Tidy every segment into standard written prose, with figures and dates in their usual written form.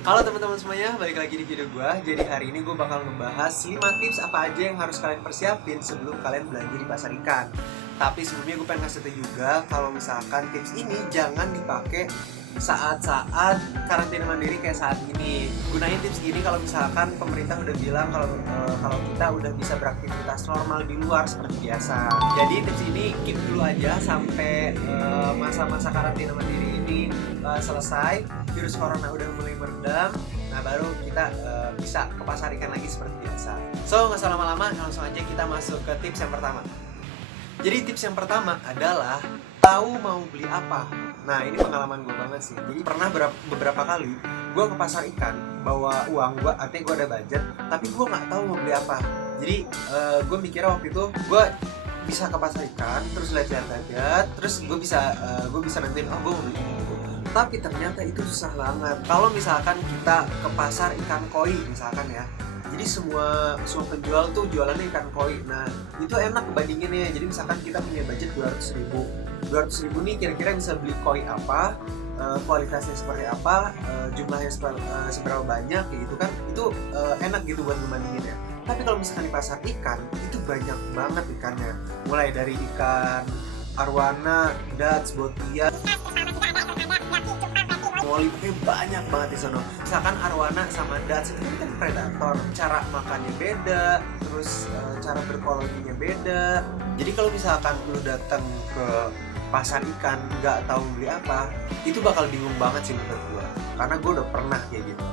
Halo teman-teman semuanya, balik lagi di video gue. Jadi hari ini gue bakal ngebahas 5 tips apa aja yang harus kalian persiapin sebelum kalian belanja di pasar ikan. Tapi sebelumnya gue pengen ngasih tau juga kalau misalkan tips ini jangan dipakai saat-saat karantina mandiri kayak saat ini. Gunain tips ini kalau misalkan pemerintah udah bilang kalau kita udah bisa beraktivitas normal di luar seperti biasa. Jadi tips ini keep dulu aja sampai masa-masa karantina mandiri ini selesai, virus corona udah mulai meredam. Nah baru kita bisa ke pasar ikan lagi seperti biasa. So nggak usah lama-lama, langsung aja kita masuk ke tips yang pertama. Jadi tips yang pertama adalah tahu mau beli apa. Nah ini pengalaman gue banget sih. Jadi pernah beberapa kali gue ke pasar ikan bawa uang gue, artinya gue ada budget, tapi gue nggak tahu mau beli apa. Jadi gue mikirnya waktu itu gue bisa ke pasar ikan, terus lihat-lihat, terus gue bisa nentuin gue mau beli ini gitu. Tapi ternyata itu susah banget. Kalau misalkan kita ke pasar ikan koi misalkan ya, jadi semua penjual tuh jualannya ikan koi. Nah itu enak kebandinginnya. Jadi misalkan kita punya budget 200 ribu nih, kira-kira bisa beli koi apa, kualitasnya seperti apa, jumlahnya seberapa banyak kayak gitu kan. Itu enak gitu buat ngebandinginnya. Tapi kalau misalkan di pasar ikan itu banyak banget ikannya, mulai dari ikan arwana, dats, botia, woli, banyak banget di sana. Misalkan arwana sama dats itu kan predator, cara makannya beda, terus cara berkoloninya beda. Jadi kalau misalkan lu datang ke pasar ikan nggak tahu beli apa, itu bakal bingung banget sih menurut gua, karena gua udah pernah kayak gitu.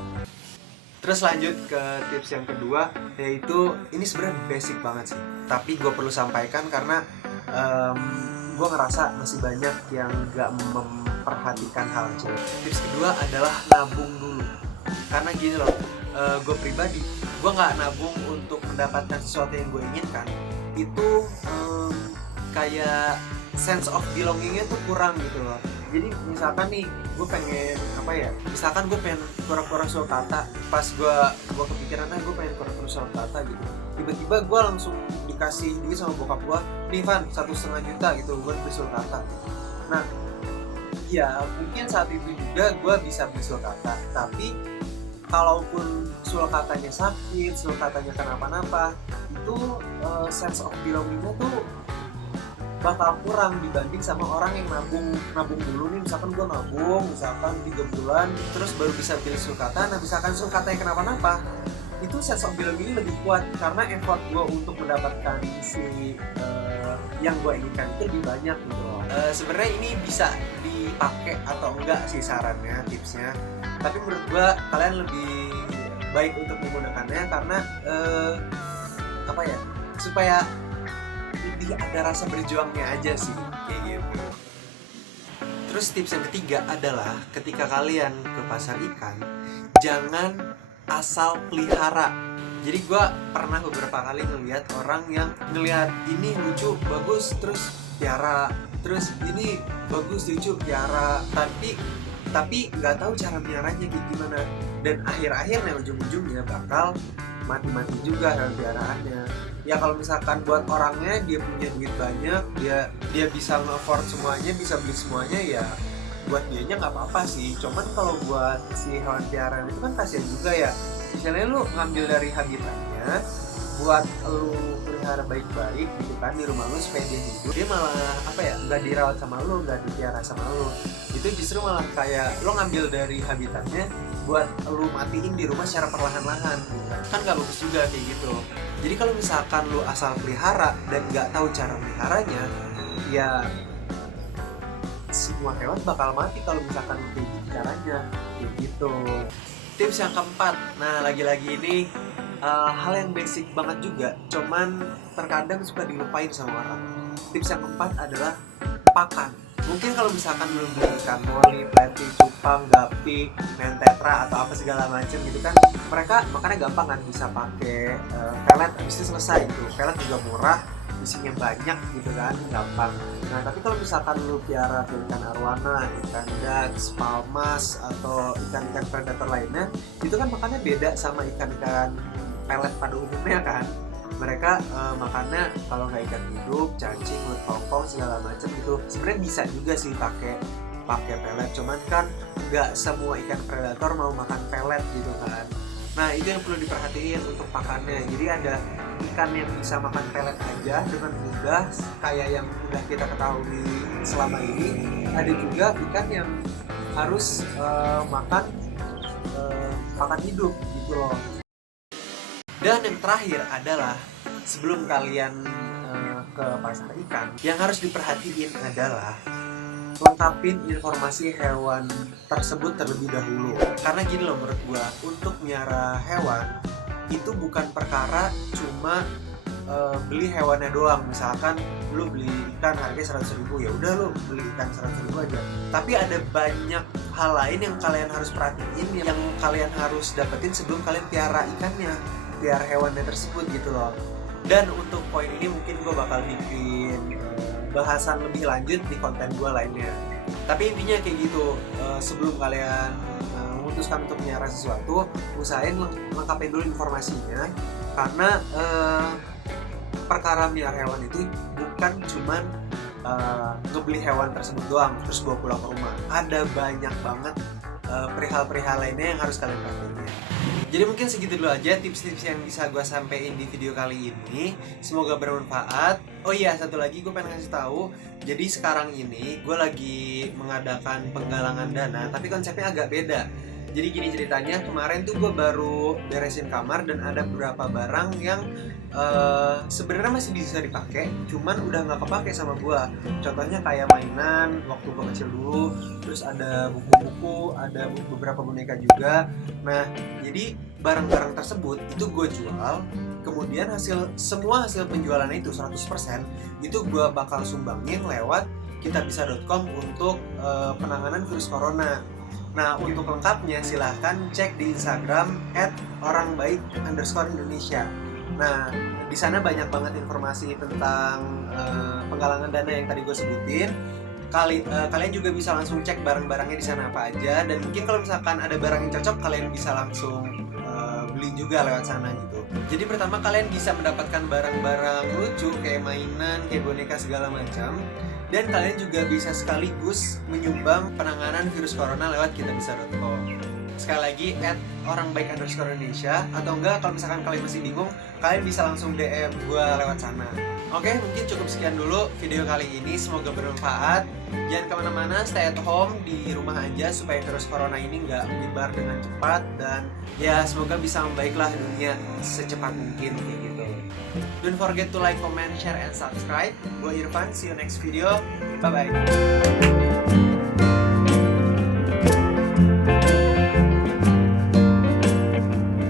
Terus lanjut ke tips yang kedua, yaitu ini sebenarnya basic banget sih, tapi gue perlu sampaikan karena gue ngerasa masih banyak yang gak memperhatikan hal itu. Tips kedua adalah nabung dulu. Karena gini loh, gue pribadi, gue gak nabung untuk mendapatkan sesuatu yang gue inginkan. Itu kayak sense of belongingnya tuh kurang gitu loh. Jadi misalkan nih, gue pengen misalkan gue pengen kura-kura sulcata, pas gue kepikiran gue pengen kura-kura sulcata gitu, tiba-tiba gue langsung dikasih duit sama bokap gue, nih Van, 1,5 juta gitu buat beli sulcata. Nah ya mungkin saat itu juga gue bisa beli sulcata, tapi kalaupun sulcatanya sakit, sulcatanya kenapa-napa, itu sense of belongingnya tuh bakal kurang dibanding sama orang yang nabung dulu nih. Misalkan gue nabung misalkan 3 bulan terus baru bisa beli sulcata. Nah misalkan sulcatanya kenapa-napa, itu sense of belonging lebih kuat karena effort gue untuk mendapatkan si yang gue inginkan itu lebih banyak gitu loh. Sebenarnya ini bisa dipakai atau enggak sih sarannya, tipsnya, tapi menurut gue kalian lebih baik untuk menggunakannya karena supaya lebih ada rasa berjuangnya aja sih kayak gitu. Terus tips yang ketiga adalah ketika kalian ke pasar ikan, jangan asal pelihara. Jadi gue pernah beberapa kali ngeliat orang yang ngeliat ini lucu bagus terus piara, terus ini bagus lucu piara, tapi nggak tahu cara piaranya kayak gimana, dan akhir-akhirnya ujung-ujungnya bakal mati-mati juga dalam piaraannya. Ya kalau misalkan buat orangnya dia punya duit banyak, dia bisa nge-afford semuanya, bisa beli semuanya, ya buat dianya nggak apa-apa sih. Cuman kalau buat si hewan piaraan itu kan kasihan juga ya. Misalnya lu ngambil dari habitatnya buat lu pelihara baik-baik gitu kan di rumah lu supaya dia hidup, dia malah nggak dirawat sama lu, nggak dipelihara sama lu. Itu justru malah kayak lu ngambil dari habitatnya buat lu matiin di rumah secara perlahan-lahan gitu kan nggak bagus juga kayak gitu. Jadi kalau misalkan lu asal pelihara dan nggak tahu cara meliharanya, ya semua hewan bakal mati kalau misalkan kayak gitu caranya kayak gitu. Tips yang keempat, nah lagi-lagi ini hal yang basic banget juga, cuman terkadang suka dilupain sama orang. Tips yang keempat adalah pakan. Mungkin kalau misalkan belum beli ikan moli, pleti, cupang, gapi, mentetra atau apa segala macam gitu kan, mereka makannya gampang kan, bisa pakai pelet, habis itu selesai gitu. Pelet juga murah, isinya banyak gitu kan, gampang. Nah tapi kalau misalkan lu piara ikan arwana, ikan dats, palmas, atau ikan-ikan predator lainnya, itu kan makannya beda sama ikan-ikan pelet pada umumnya kan. Mereka makannya kalau nggak ikan hidup, cacing, ulat tongkong segala macam gitu. Sebenarnya bisa juga sih pakai pelet, cuman kan nggak semua ikan predator mau makan pelet gitu kan. Nah itu yang perlu diperhatiin untuk pakannya. Jadi ada ikan yang bisa makan pelet aja dengan mudah kayak yang udah kita ketahui selama ini. Ada juga ikan yang harus makan hidup gitu loh. Dan yang terakhir adalah sebelum kalian ke pasar ikan, yang harus diperhatiin adalah lengkapin informasi hewan tersebut terlebih dahulu. Karena gini loh menurut gua, untuk miara hewan itu bukan perkara cuma beli hewannya doang. Misalkan lu beli ikan harganya 100.000, ya udah lu beli ikan 100.000 aja. Tapi ada banyak hal lain yang kalian harus perhatiin, yang kalian harus dapetin sebelum kalian piara ikannya, piara hewannya tersebut gitu loh. Dan untuk poin ini mungkin gue bakal bikin bahasan lebih lanjut di konten gue lainnya. Tapi intinya kayak gitu, sebelum kalian memutuskan untuk melihara sesuatu, usahain lengkapin dulu informasinya. Karena perkara melihara hewan itu bukan cuman ngebeli hewan tersebut doang terus bawa pulang ke rumah. Ada banyak banget perihal-perihal lainnya yang harus kalian perhatiin. Jadi mungkin segitu dulu aja tips-tips yang bisa gue sampein di video kali ini. Semoga bermanfaat. Oh iya, satu lagi gue pengen kasih tahu. Jadi sekarang ini gue lagi mengadakan penggalangan dana, tapi konsepnya agak beda. Jadi gini ceritanya, kemarin tuh gue baru beresin kamar dan ada beberapa barang yang sebenarnya masih bisa dipakai, cuman udah nggak kepake sama gue. Contohnya kayak mainan waktu gue kecil dulu, terus ada buku-buku, ada beberapa boneka juga. Nah, jadi barang-barang tersebut itu gue jual, kemudian semua hasil penjualannya itu 100% itu gue bakal sumbangin lewat kitabisa.com untuk penanganan virus corona. Nah, untuk lengkapnya silahkan cek di Instagram @orangbaik_Indonesia. Nah, di sana banyak banget informasi tentang penggalangan dana yang tadi gue sebutin. Kalian juga bisa langsung cek barang-barangnya di sana apa aja, dan mungkin kalau misalkan ada barang yang cocok, kalian bisa langsung beli juga lewat sana gitu. Jadi pertama kalian bisa mendapatkan barang-barang lucu kayak mainan, kayak boneka segala macam. Dan kalian juga bisa sekaligus menyumbang penanganan virus corona lewat kitabisa.com. Sekali lagi @orangbaik_Indonesia, atau enggak kalau misalkan kalian masih bingung, kalian bisa langsung DM gue lewat sana. Oke, mungkin cukup sekian dulu video kali ini. Semoga bermanfaat. Jangan kemana-mana, stay at home, di rumah aja supaya virus corona ini nggak menyebar dengan cepat. Dan ya semoga bisa membaiklah dunia secepat mungkin kayak gitu. Don't forget to like, comment, share, and subscribe. Gue Irfan, see you next video. Bye-bye.